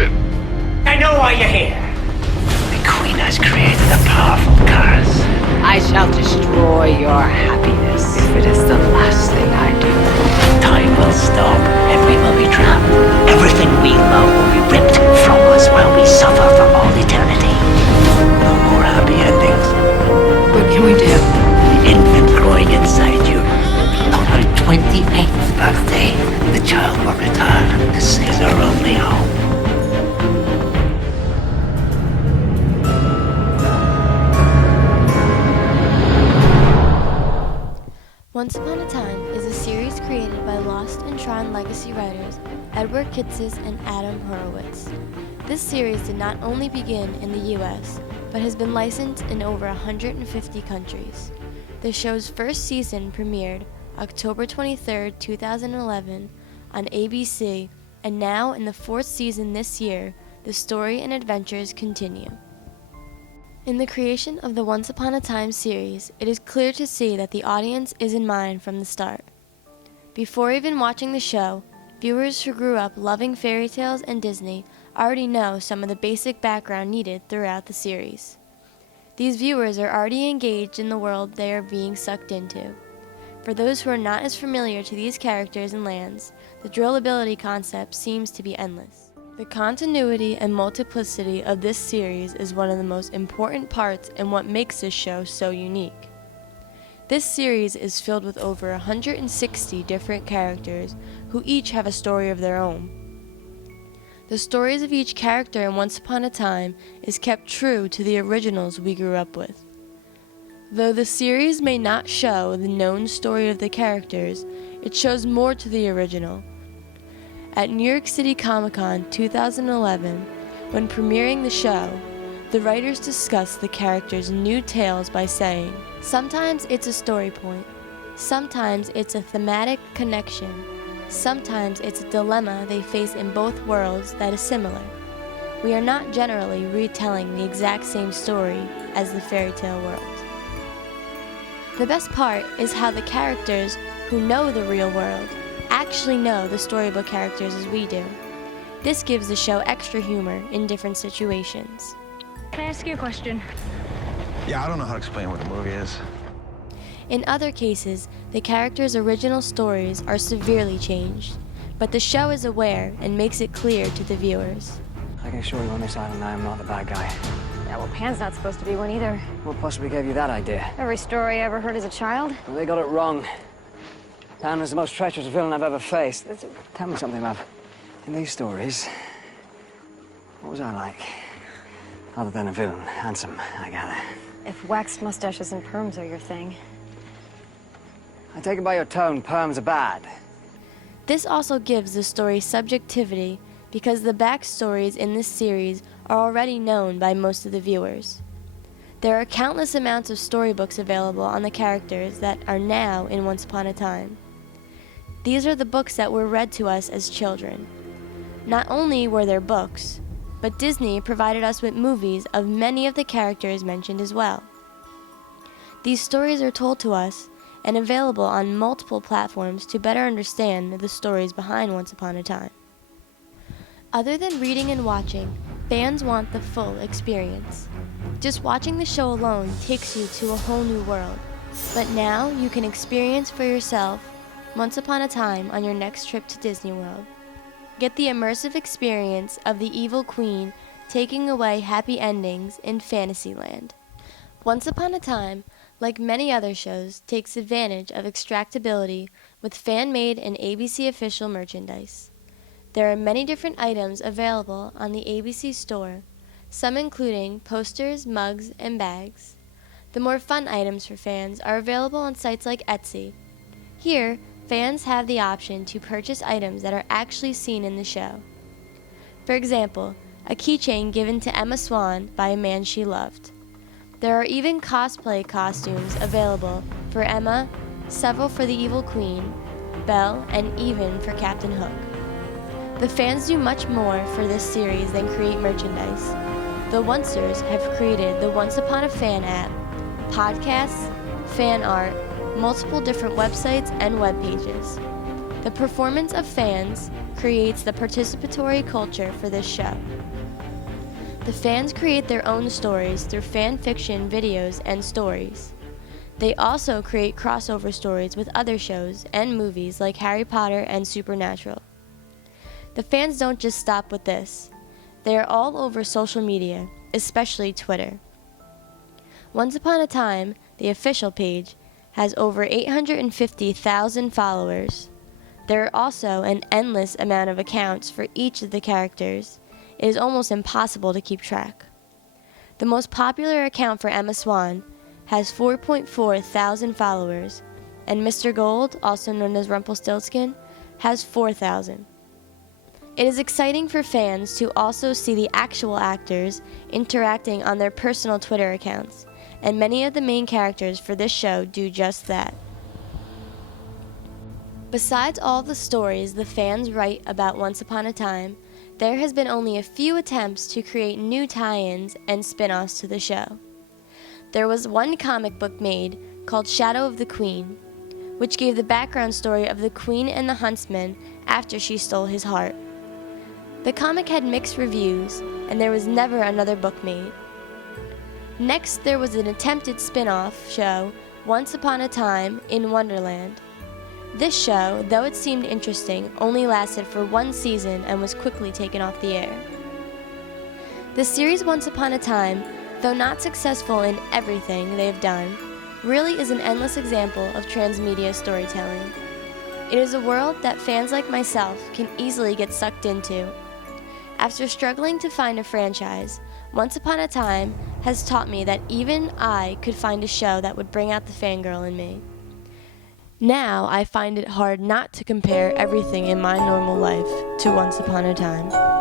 attention! I know why you're here. The Queen has created a powerful curse. I shall destroy your happiness. If it is the last thing I do, time will stop and we will be trapped. Everything we love will be ripped from us while we suffer for all eternity. No more happy endings. What can we do? The infant growing inside you. On her 28th birthday, the child will return. This is her only home. Once Upon a Time is a series created by Lost and Tron legacy writers Edward Kitsis and Adam Horowitz. This series did not only begin in the US, but has been licensed in over 150 countries. The show's first season premiered October 23, 2011 on ABC, and now in the fourth season this year, the story and adventures continue. In the creation of the Once Upon a Time series, it is clear to see that the audience is in mind from the start. Before even watching the show, viewers who grew up loving fairy tales and Disney already know some of the basic background needed throughout the series. These viewers are already engaged in the world they are being sucked into. For those who are not as familiar to these characters and lands, the drillability concept seems to be endless. The continuity and multiplicity of this series is one of the most important parts and what makes this show so unique. This series is filled with over 160 different characters who each have a story of their own. The stories of each character in Once Upon a Time is kept true to the originals we grew up with. Though the series may not show the known story of the characters, it shows more to the original. At New York City Comic-Con 2011, when premiering the show, the writers discussed the characters' new tales by saying, "Sometimes it's a story point, sometimes it's a thematic connection, sometimes it's a dilemma they face in both worlds that is similar. We are not generally retelling the exact same story as the fairy tale world." The best part is how the characters who know the real world actually know the storybook characters as we do. This gives the show extra humor in different situations. Can I ask you a question? Yeah, I don't know how to explain what the movie is. In other cases, the characters' original stories are severely changed, but the show is aware and makes it clear to the viewers. I can assure you on this island I am not the bad guy. Yeah, well, Pan's not supposed to be one either. What possibly gave you that idea? Every story I ever heard as a child. Well, they got it wrong. Pan was the most treacherous villain I've ever faced. Tell me something, love. In these stories, what was I like? Other than a villain. Handsome, I gather. If waxed mustaches and perms are your thing. I take it by your tone, perms are bad. This also gives the story subjectivity because the backstories in this series are already known by most of the viewers. There are countless amounts of storybooks available on the characters that are now in Once Upon a Time. These are the books that were read to us as children. Not only were there books, but Disney provided us with movies of many of the characters mentioned as well. These stories are told to us and available on multiple platforms to better understand the stories behind Once Upon a Time. Other than reading and watching, fans want the full experience. Just watching the show alone takes you to a whole new world, but now you can experience for yourself Once Upon a Time on your next trip to Disney World. Get the immersive experience of the evil queen taking away happy endings in Fantasyland. Once Upon a Time, like many other shows, takes advantage of extractability with fan-made and ABC official merchandise. There are many different items available on the ABC store, some including posters, mugs, and bags. The more fun items for fans are available on sites like Etsy. Here, fans have the option to purchase items that are actually seen in the show. For example, a keychain given to Emma Swan by a man she loved. There are even cosplay costumes available for Emma, several for the Evil Queen, Belle, and even for Captain Hook. The fans do much more for this series than create merchandise. The Oncers have created the Once Upon a Fan app, podcasts, fan art, multiple different websites and web pages. The performance of fans creates the participatory culture for this show. The fans create their own stories through fan fiction, videos, and stories. They also create crossover stories with other shows and movies like Harry Potter and Supernatural. The fans don't just stop with this. They are all over social media, especially Twitter. Once Upon a Time, the official page, has over 850,000 followers. There are also an endless amount of accounts for each of the characters. It is almost impossible to keep track. The most popular account for Emma Swan has 4.4 thousand followers, and Mr. Gold, also known as Rumpelstiltskin, has 4,000. It is exciting for fans to also see the actual actors interacting on their personal Twitter accounts, and many of the main characters for this show do just that. Besides all the stories the fans write about Once Upon a Time, there has been only a few attempts to create new tie-ins and spin-offs to the show. There was one comic book made called Shadow of the Queen, which gave the background story of the Queen and the Huntsman after she stole his heart. The comic had mixed reviews, and there was never another book made. Next, there was an attempted spin-off show, Once Upon a Time in Wonderland. This show, though it seemed interesting, only lasted for one season and was quickly taken off the air. The series Once Upon a Time, though not successful in everything they have done, really is an endless example of transmedia storytelling. It is a world that fans like myself can easily get sucked into. After struggling to find a franchise, Once Upon a Time has taught me that even I could find a show that would bring out the fangirl in me. Now I find it hard not to compare everything in my normal life to Once Upon a Time.